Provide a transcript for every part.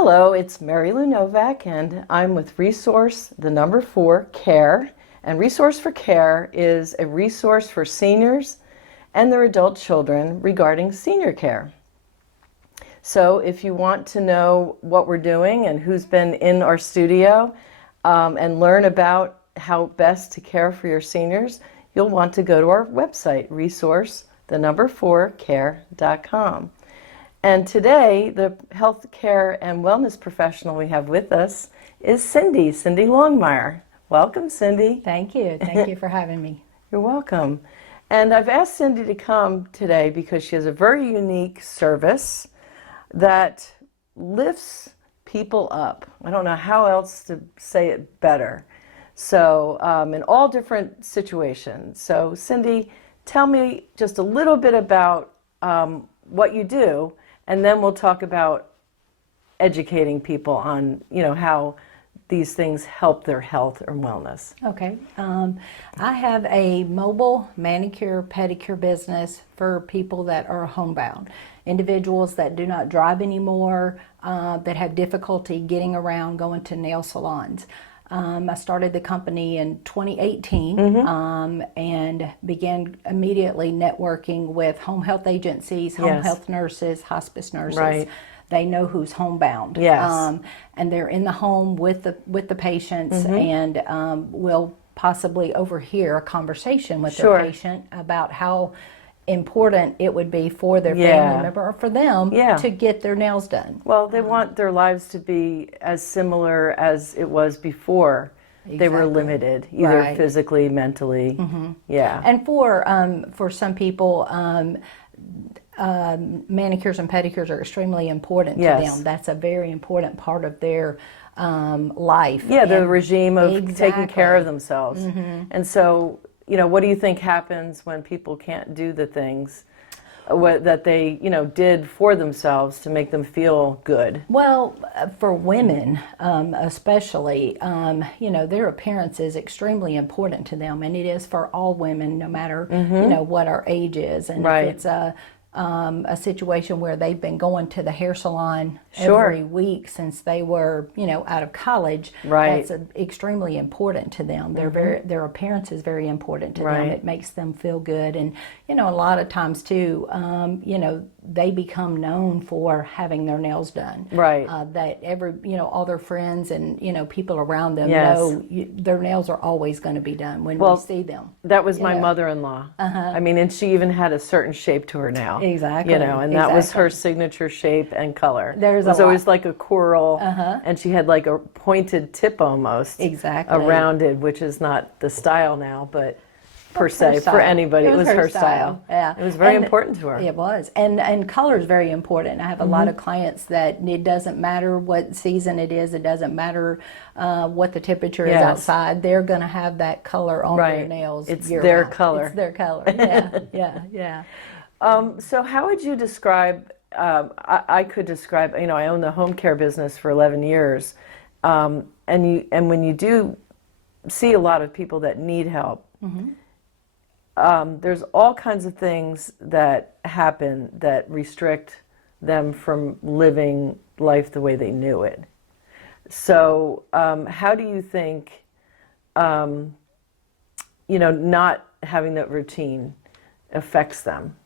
Hello, it's Mary Lou Novak, and I'm with Resource, the number 4, Care. And Resource for Care is a resource for seniors and their adult children regarding senior care. So if you want to know what we're doing and who's been in our studio and learn about how best to care for your seniors, you'll want to go to our website, resource, the number 4, care.com. And today, the health care and wellness professional we have with us is Cindy Longmire. Welcome, Cindy. Thank you. Thank you for having me. You're welcome. And I've asked Cindy to come today because she has a very unique service that lifts people up. I don't know how else to say it better. So, in all different situations. So, Cindy, tell me just a little bit about what you do, and then we'll talk about educating people on, how these things help their health or wellness. Okay. I have a mobile manicure, pedicure business for people that are homebound. Individuals that do not drive anymore, that have difficulty getting around, going to nail salons. I started the company in 2018 and began immediately networking with home health agencies, home health nurses, hospice nurses. Right. They know who's homebound. Yes. And they're in the home with the patients and will possibly overhear a conversation with their patient about how important it would be for their family member or for them to get their nails done. Well, they want their lives to be as similar as it was before they were limited, either physically, mentally. Yeah. And for some people, manicures and pedicures are extremely important to them. That's a very important part of their life. Yeah, the regime of taking care of themselves. And so, what do you think happens when people can't do the things that they, did for themselves to make them feel good? Well, for women especially, their appearance is extremely important to them, and it is for all women, no matter, what our age is. And if it's a situation where they've been going to the hair salon every week since they were, out of college, that's extremely important to them. Their appearance is very important to them. It makes them feel good, and a lot of times too, they become known for having their nails done. That all their friends and people around them know their nails are always going to be done when we see them. That was my mother-in-law. I mean, and she even had a certain shape to her nail. Exactly. And that was her signature shape and color. There's it was always like a coral, and she had like a pointed tip almost. Exactly. Rounded, which is not the style now, but per se for anybody, it was her style. Yeah, it was very important to her. It was, and color is very important. I have a lot of clients that it doesn't matter what season it is. It doesn't matter what the temperature is outside. They're going to have that color on their nails. It's their color. It's their color. Yeah. So how would you describe, I could describe, I own the home care business for 11 years, and when you do see a lot of people that need help, there's all kinds of things that happen that restrict them from living life the way they knew it. So how do you think, not having that routine affects them?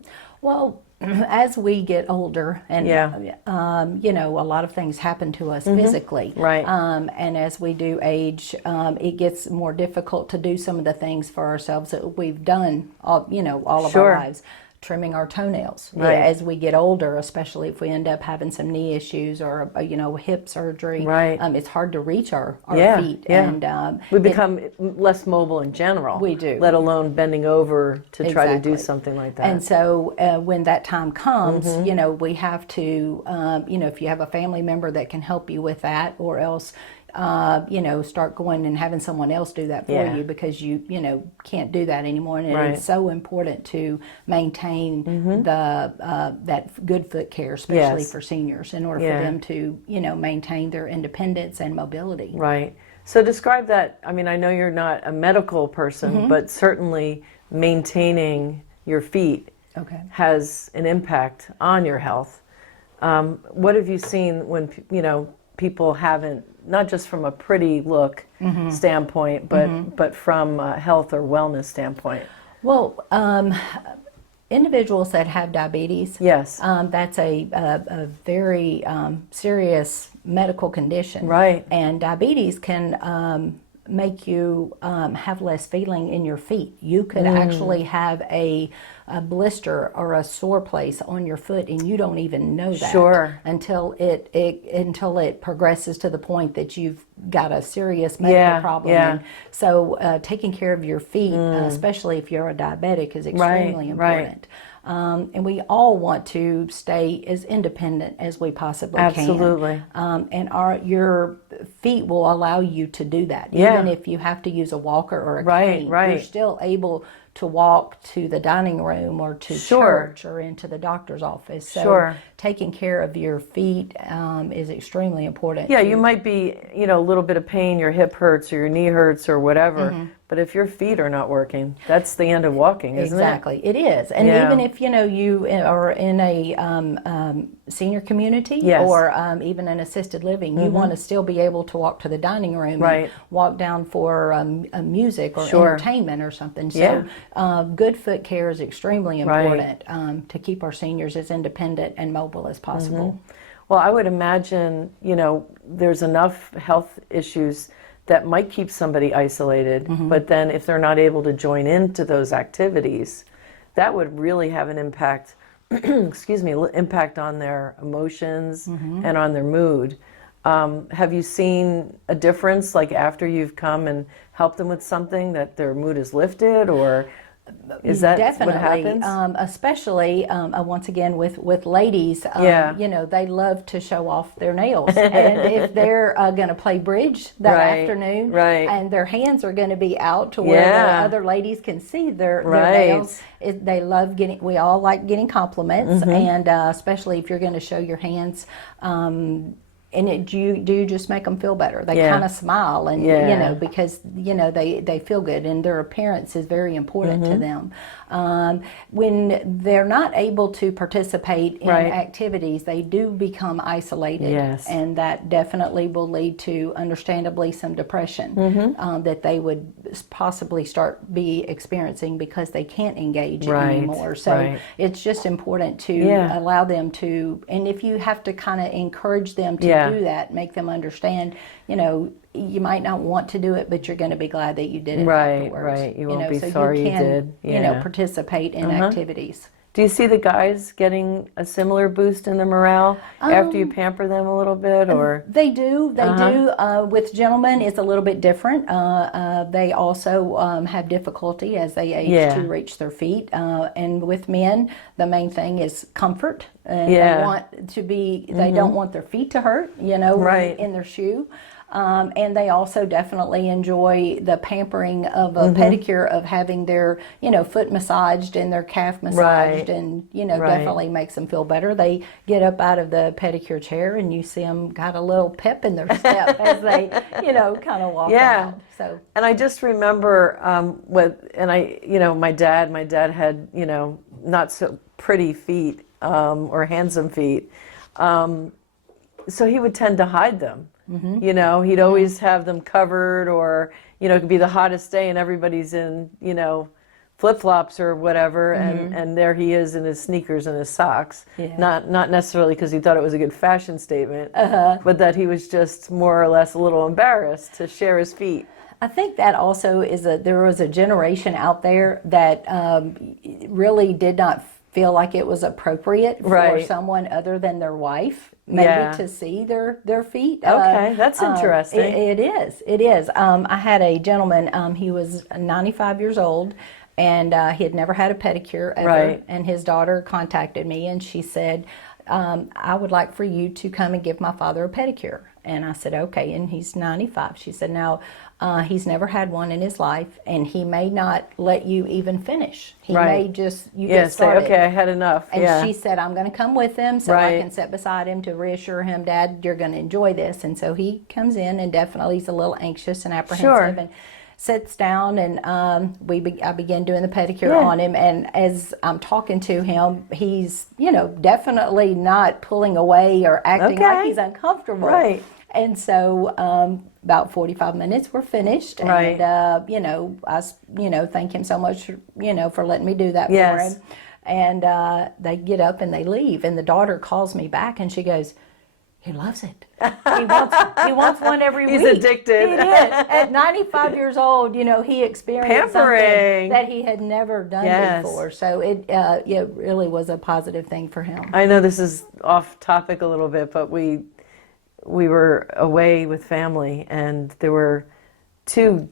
Well, as we get older, and a lot of things happen to us physically, and as we do age, it gets more difficult to do some of the things for ourselves that we've done all of our lives. Trimming our toenails as we get older, especially if we end up having some knee issues or hip surgery. It's hard to reach our feet, and we become less mobile in general. We do, let alone bending over to try to do something like that. And so when that time comes, we have to, if you have a family member that can help you with that, or else start going and having someone else do that for you, because you can't do that anymore. And it's so important to maintain that good foot care, especially for seniors, in order for them to maintain their independence and mobility. Right. So describe that. I mean, I know you're not a medical person, but certainly maintaining your feet has an impact on your health. What have you seen when people haven't, not just from a pretty look standpoint, but from a health or wellness standpoint? Well, individuals that have diabetes, Yes. that's a very serious medical condition. Right. And diabetes can make you have less feeling in your feet. You could actually have a blister or a sore place on your foot, and you don't even know that. Sure. Until it progresses to the point that you've got a serious medical problem. Yeah. And so taking care of your feet, especially if you're a diabetic, is extremely important. And we all want to stay as independent as we possibly can. Absolutely. And your feet will allow you to do that. Yeah. Even if you have to use a walker or a Right, cane, right. you're still able to walk to the dining room or to Sure. church or into the doctor's office. So Sure. taking care of your feet is extremely important. Yeah, you might be, a little bit of pain, your hip hurts or your knee hurts or whatever, but if your feet are not working, that's the end of walking, isn't Exactly, it is. And Yeah. even if you are in a senior community Yes. or even an assisted living, you want to still be able to walk to the dining room Right. and walk down for a music or Sure. entertainment or something. Yeah. So good foot care is extremely Right. important to keep our seniors as independent and mobile as possible. Well, I would imagine, there's enough health issues that might keep somebody isolated, but then if they're not able to join into those activities, that would really have an impact, impact on their emotions and on their mood. Have you seen a difference, like after you've come and helped them with something, that their mood is lifted, or is that Definitely, what happens? especially once again with ladies. Yeah. They love to show off their nails, and if they're going to play bridge that Right, afternoon, right. and their hands are going to be out to where Yeah. the other ladies can see their Right. nails, they love getting. We all like getting compliments, and especially if you're going to show your hands. And you do just make them feel better. They Yeah. kind of smile, and Yeah. because they feel good, and their appearance is very important to them. When they're not able to participate in Right. activities, they do become isolated, Yes. and that definitely will lead to, understandably, some depression that they would possibly be experiencing because they can't engage Right, anymore. So right. it's just important to Yeah. allow them to, and if you have to kind of encourage them to Yeah. do that, make them understand, you might not want to do it, but you're going to be glad that you did it Right, afterwards. right. You won't be so sorry you can, did. Yeah. participate in activities. Do you see the guys getting a similar boost in the morale after you pamper them a little bit, or? They do. They do. With gentlemen, it's a little bit different. They also have difficulty as they age Yeah. to reach their feet. And with men, the main thing is comfort. And Yeah. they want to be. They don't want their feet to hurt. Right. In their shoe. And they also definitely enjoy the pampering of a pedicure, of having their, foot massaged and their calf massaged, Right. and, Right. definitely makes them feel better. They get up out of the pedicure chair and you see them got a little pep in their step as they, kind of walk Yeah. out. So, And I just remember my dad had, not so pretty feet or handsome feet. So he would tend to hide them. He'd always have them covered, or, it could be the hottest day and everybody's in, flip-flops or whatever, and there he is in his sneakers and his socks. Yeah. Not necessarily because he thought it was a good fashion statement, but that he was just more or less a little embarrassed to share his feet. I think that also there was a generation out there that really did not feel like it was appropriate for Right. someone other than their wife maybe Yeah. to see their feet. Okay, that's interesting. It is. I had a gentleman, he was 95 years old, and he had never had a pedicure ever. Right. And his daughter contacted me and she said, I would like for you to come and give my father a pedicure. And I said, okay. And he's 95. She said, now, he's never had one in his life, and he may not let you even finish. He Right. may just, Yeah, get say, started. okay, I had enough. And Yeah. she said, I'm going to come with him so I Right. can sit beside him to reassure him, Dad, you're going to enjoy this. And so he comes in, and definitely he's a little anxious and apprehensive. Sure. And sits down, and I began doing the pedicure Yeah. on him. And as I'm talking to him, he's, definitely not pulling away or acting like Okay. he's uncomfortable. Right. And so about 45 minutes were finished. And, Right. thank him so much, for letting me do that for Yes. him. And they get up and they leave. And the daughter calls me back and she goes, he loves it. He wants one every He's week. addicted. He is. At 95 years old, he experienced Pampering. something that he had never done Yes. before. So it really was a positive thing for him. I know this is off topic a little bit, but we were away with family, and there were two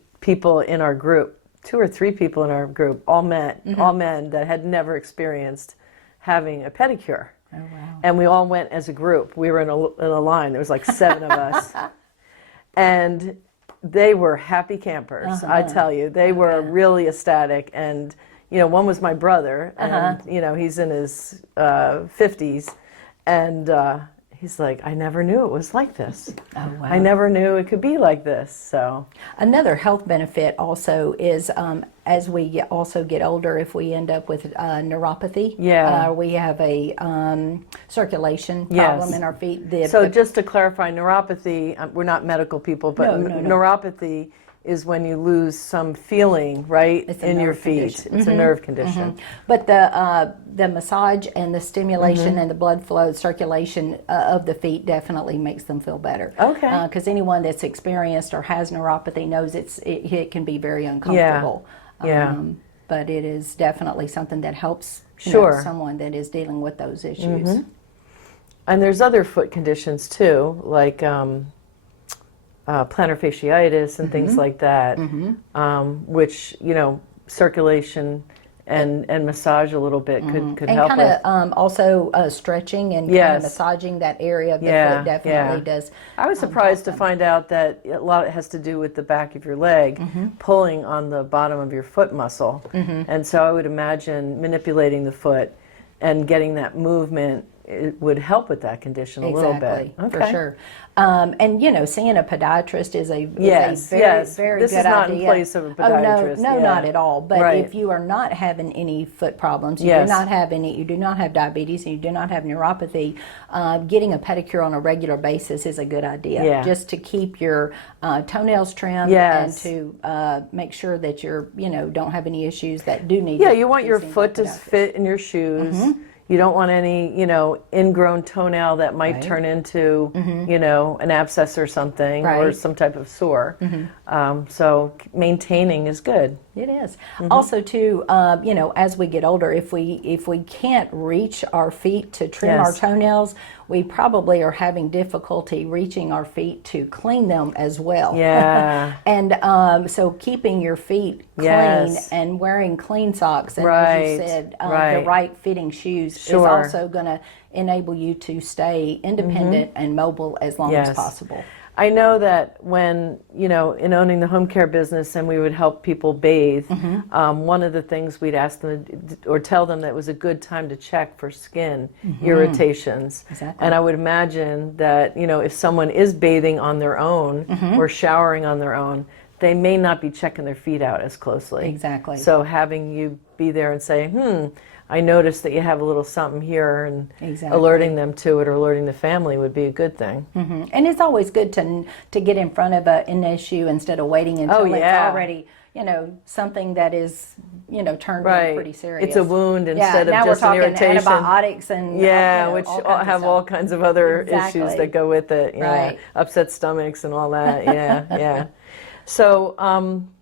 or three people in our group, all men that had never experienced having a pedicure. Oh, wow. And we all went as a group. We were in a line. There was like 7 of us. And they were happy campers, I tell you. They were really ecstatic. And, one was my brother, and, he's in his 50s. And he's like, I never knew it was like this. Oh, wow. I never knew it could be like this. So another health benefit also is as we also get older, if we end up with neuropathy, we have a circulation problem in our feet. So just to clarify, neuropathy, we're not medical people, but neuropathy is when you lose some feeling, right, in your feet. Condition. It's a nerve condition. But the massage and the stimulation and the blood flow, circulation of the feet definitely makes them feel better. Okay. Because anyone that's experienced or has neuropathy knows it can be very uncomfortable. Yeah. But it is definitely something that helps someone that is dealing with those issues. And there's other foot conditions too, like plantar fasciitis and things like that, which, circulation and massage a little bit could And help kind with. of also stretching and kind of massaging that area of the foot definitely does. I was surprised to find out that a lot has to do with the back of your leg, pulling on the bottom of your foot muscle. And so I would imagine manipulating the foot and getting that movement, it would help with that condition a little bit. For sure. And seeing a pediatrist is a very this good idea. This is not in place of a pediatrist. Oh, no, not at all. But Right. if you are not having any foot problems, you do not have diabetes, and you do not have neuropathy, getting a pedicure on a regular basis is a good idea. Just to keep your toenails trimmed and to make sure that you're don't have any issues that do need. Yeah, you want your foot to fit in your shoes. You don't want any, ingrown toenail that might turn into, an abscess or something, or some type of sore. So maintaining is good. It is. Also, too, as we get older, if we can't reach our feet to trim our toenails, we probably are having difficulty reaching our feet to clean them as well. Yeah. And so keeping your feet clean and wearing clean socks and, as you said, the right fitting shoes is also going to enable you to stay independent and mobile as long as possible. I know that when, in owning the home care business and we would help people bathe, one of the things we'd ask them or tell them that it was a good time to check for skin irritations. Exactly. And I would imagine that, if someone is bathing on their own or showering on their own, they may not be checking their feet out as closely. Exactly. So having you be there and say, I noticed that you have a little something here, and alerting them to it or alerting the family would be a good thing. And it's always good to get in front of an issue instead of waiting until it's already, something that is, turned pretty serious. It's a wound instead of now just we're an talking irritation. Antibiotics and which have all kinds of other issues that go with it. Upset stomachs and all that. So,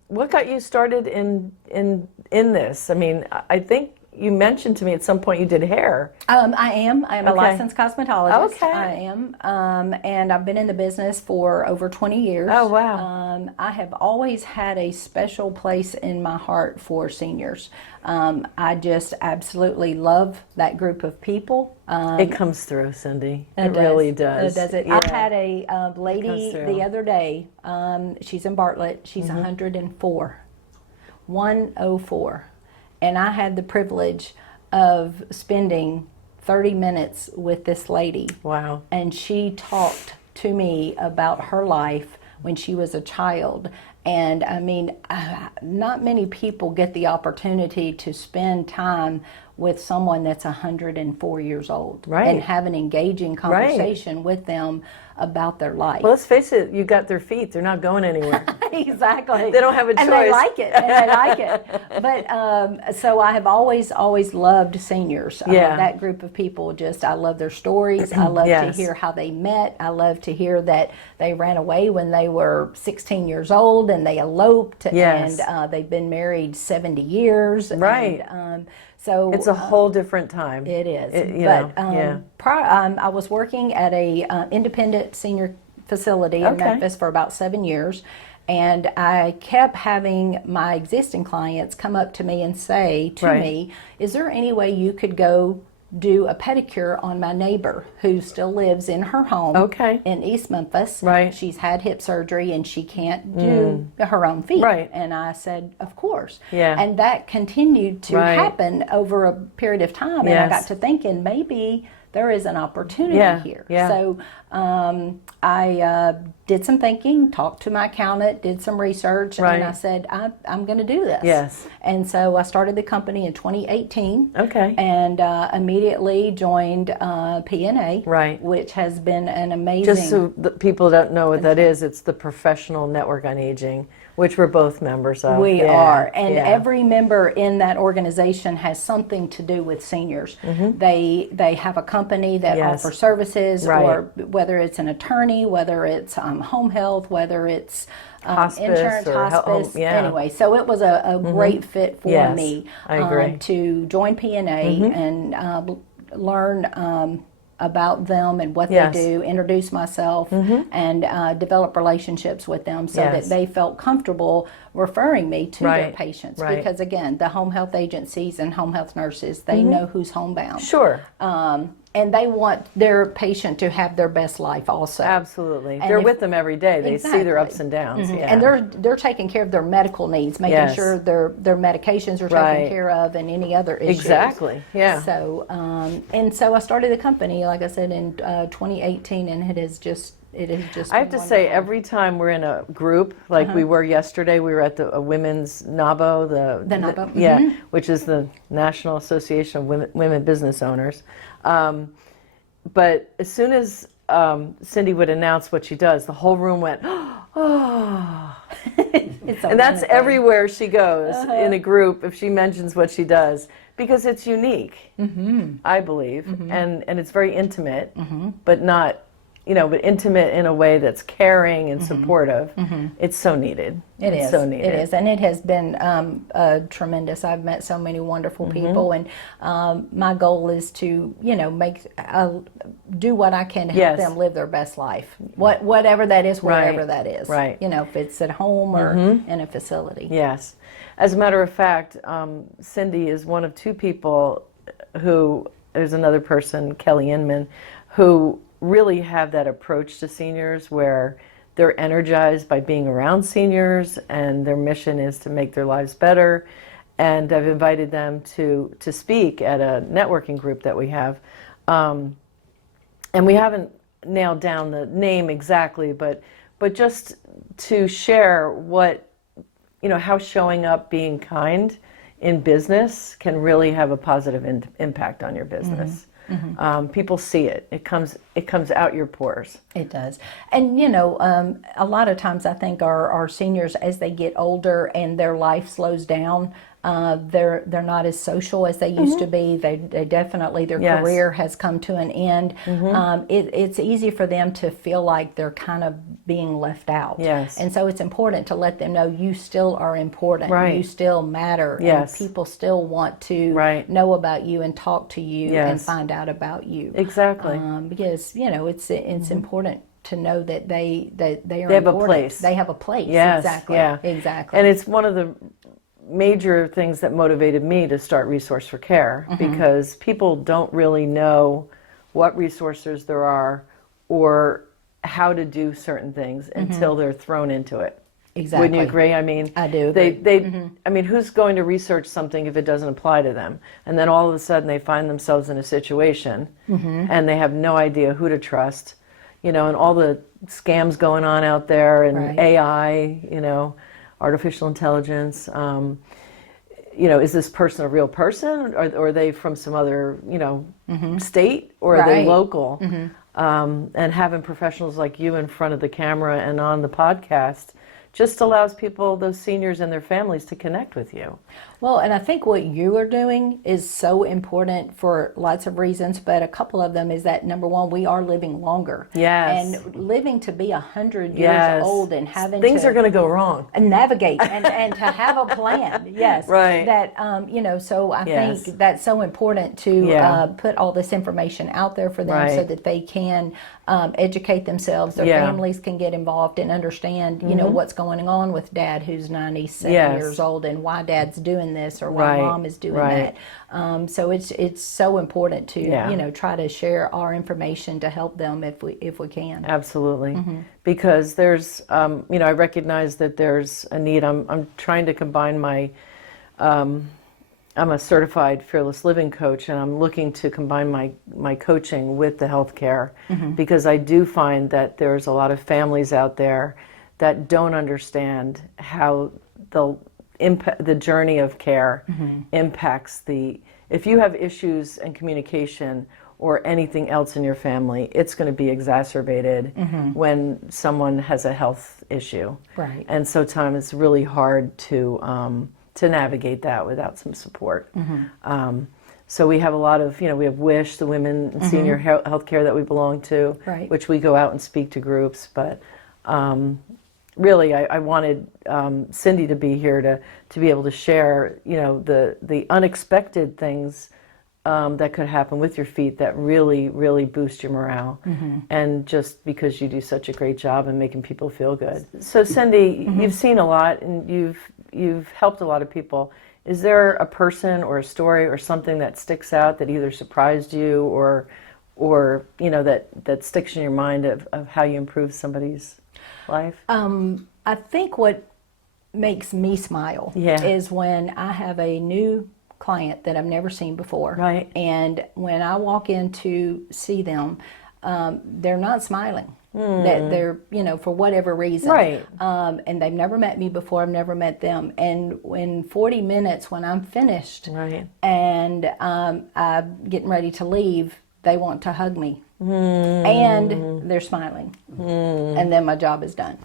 what got you started in this? I mean, I think you mentioned to me at some point you did hair. I am a licensed cosmetologist. Okay. I am. And I've been in the business for over 20 years. Oh, wow. I have always had a special place in my heart for seniors. I just absolutely love that group of people. It comes through, Cindy. It really does. It does. Yeah. I had a lady the other day. She's in Bartlett. She's 104. 104. And I had the privilege of spending 30 minutes with this lady. Wow. And she talked to me about her life when she was a child. And I mean, not many people get the opportunity to spend time with someone that's 104 years old Right. and have an engaging conversation with them about their life. Well, let's face it, you got their feet. They're not going anywhere. Exactly. They don't have a choice. And they like it. And they like it. But so I have always loved seniors. Yeah. That group of people, I love their stories. I love Yes. to hear how they met. I love to hear that they ran away when they were 16 years old and they eloped. Yes. And they've been married 70 years. Right. And, so It's a whole different time. it is. Yeah. I was working at a independent senior facility in Memphis for about 7 years, and I kept having my existing clients come up to me and say to me, "Is there any way you could go do a pedicure on my neighbor who still lives in her home in East Memphis? Right. She's had hip surgery and she can't do her own feet." Right. And I said, "Of course." Yeah. And that continued to happen over a period of time. And I got to thinking, maybe there is an opportunity here. Yeah. So I did some thinking, talked to my accountant, did some research, and I said, I'm going to do this. Yes. And so I started the company in 2018. Okay. And immediately joined PNA, Right. which has been an amazing... Just so the people don't know what that is, it's the Professional Network on Aging, which we're both members of. We are. And every member in that organization has something to do with seniors. They have a company that offers services, or whether it's an attorney, whether it's home health, whether it's hospice, insurance, hospice. Anyway, so it was a great fit for me to join PNA and learn about them and what they do, introduce myself, and develop relationships with them so that they felt comfortable referring me to their patients. Because again, the home health agencies and home health nurses, they know who's homebound. Sure. And they want their patient to have their best life also. Absolutely. They're with them every day. They see their ups and downs. And they're taking care of their medical needs, making sure their medications are taken care of and any other issues. Exactly. Yeah. So and so I started the company, like I said, in 2018, and it is just I have to say, every time we're in a group, like we were yesterday, we were at the women's NABO, the NABO, which is the National Association of Women Business Owners. But as soon as Cindy would announce what she does, the whole room went, oh. And that's everywhere she goes in a group if she mentions what she does, because it's unique, I believe, and it's very intimate, but not, but intimate in a way that's caring and supportive. It's so needed. It's so needed. It is, and it has been tremendous. I've met so many wonderful people, and my goal is to, do what I can to help them live their best life, whatever that is, wherever that is. Right. If it's at home or in a facility. Yes. As a matter of fact, Cindy is one of two people who, there's another person, Kelly Inman, who really have that approach to seniors where they're energized by being around seniors and their mission is to make their lives better. And I've invited them to speak at a networking group that we have. And we haven't nailed down the name exactly, but just to share what, how showing up, being kind in business can really have a positive impact on your business. People see it. It comes out your pores. It does. And, a lot of times I think our seniors, as they get older and their life slows down, they're not as social as they used to be. They definitely, their career has come to an end. It's easy for them to feel like they're kind of being left out. Yes. And so it's important to let them know you still are important. Right. You still matter. Yes. And people still want to know about you and talk to you and find out about you. Exactly. Because, it's important to know that they are have a important. place. They have a place. Yes. Exactly. Yeah. Exactly. And it's one of the major things that motivated me to start Resource for Care, because people don't really know what resources there are or how to do certain things until they're thrown into it. Exactly. Wouldn't you agree? I mean, I do agree. I mean, who's going to research something if it doesn't apply to them? And then all of a sudden they find themselves in a situation and they have no idea who to trust, and all the scams going on out there and AI, artificial intelligence. is this person a real person, or are they from some other, state, or are they Right. local? And having professionals like you in front of the camera and on the podcast just allows people, those seniors and their families, to connect with you. Well, and I think what you are doing is so important for lots of reasons, but a couple of them is that, number one, we are living longer. Yes. And living to be 100 years Yes. old and having Things are going to go wrong. navigate and to have a plan. Yes. Right. That, so I Yes. think that's so important to put all this information out there for them so Right. that they can educate themselves. Their Yeah. families can get involved and understand, what's going on with dad who's 97 Yes. years old and why dad's doing this or why Right. mom is doing Right. that. So it's so important to Yeah. try to share our information to help them if we can. Absolutely. Because there's, I recognize that there's a need. I'm trying to combine I'm a certified fearless living coach, and I'm looking to combine my coaching with the healthcare, because I do find that there's a lot of families out there that don't understand how the journey of care impacts if you have issues in communication or anything else in your family, it's going to be exacerbated when someone has a health issue. Right. And sometimes it's really hard to navigate that without some support. So we have a lot of, we have WISH, the Women in Senior Healthcare that we belong to, Right. which we go out and speak to groups. But really, I wanted Cindy to be here to be able to share, the unexpected things that could happen with your feet that really, really boost your morale. And just because you do such a great job in making people feel good. So Cindy, you've seen a lot and you've helped a lot of people. Is there a person or a story or something that sticks out that either surprised you or that sticks in your mind of how you improve somebody's life? I think what makes me smile is when I have a new client that I've never seen before. Right. And when I walk in to see them, they're not smiling. That they're, for whatever reason. Right. And they've never met me before. I've never met them. And in 40 minutes, when I'm finished Right. and I'm getting ready to leave, they want to hug me. And they're smiling. And then my job is done.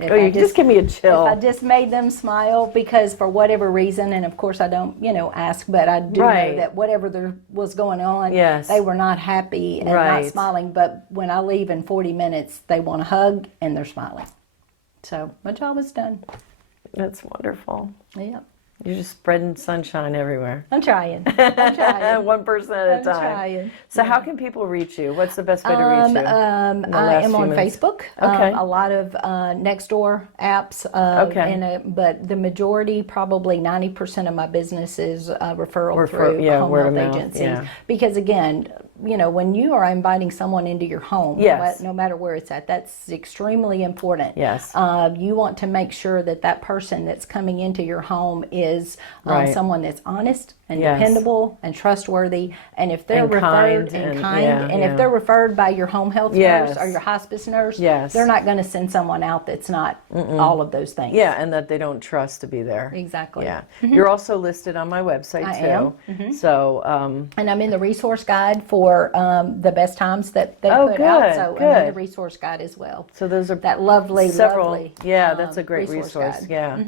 You just give me a chill. If I just made them smile, because for whatever reason, and of course I don't, ask, but I do Right. know that whatever there was going on, Yes. they were not happy and Right. not smiling. But when I leave in 40 minutes, they want a hug and they're smiling. So my job is done. That's wonderful. Yeah. You're just spreading sunshine everywhere. I'm trying. I'm trying. One person at a I'm time. trying. So how can people reach you? What's the best way to reach you? I am on Facebook. Okay. A lot of Nextdoor apps. Okay. But the majority, probably 90% of my business is referral through home word of health mouth, agencies. yeah. Because again, when you are inviting someone into your home, Yes. no matter where it's at, that's extremely important. Yes. You want to make sure that person that's coming into your home is Right. someone that's honest and Yes. dependable and trustworthy. And if they're And referred kind, and and- kind, yeah, and yeah. if they're referred by your home health Yes. nurse or your hospice nurse, Yes. they're not going to send someone out that's not all of those things. Yeah, and that they don't trust to be there. Exactly. Yeah. You're also listed on my website I too. am. So And I'm in the resource guide for the best times that they Oh, put out. good, So I'm in the good. resource guide as well. so those are That lovely, several. lovely. That's a great resource. guide. Yeah.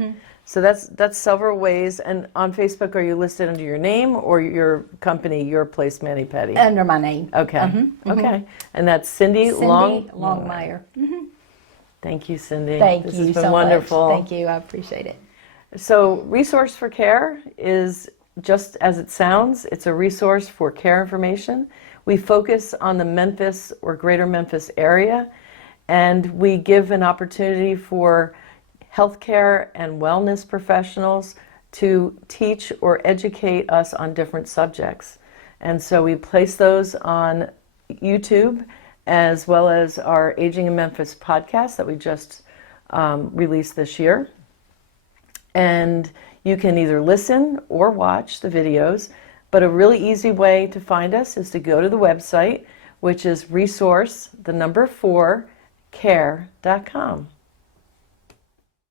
So that's several ways. And on Facebook, are you listed under your name or your company, Your Place Mani-Pedi? Under my name. Okay. Okay. And that's Cindy, Cindy Longmire. Thank you, Cindy. Thank this you has been so wonderful. much. Thank you. I appreciate it. So Resource for Care is just as it sounds. It's a resource for care information. We focus on the Memphis or greater Memphis area, and we give an opportunity for healthcare and wellness professionals to teach or educate us on different subjects. And so we place those on YouTube, as well as our Aging in Memphis podcast that we just released this year. And you can either listen or watch the videos, but a really easy way to find us is to go to the website, which is resource4care.com.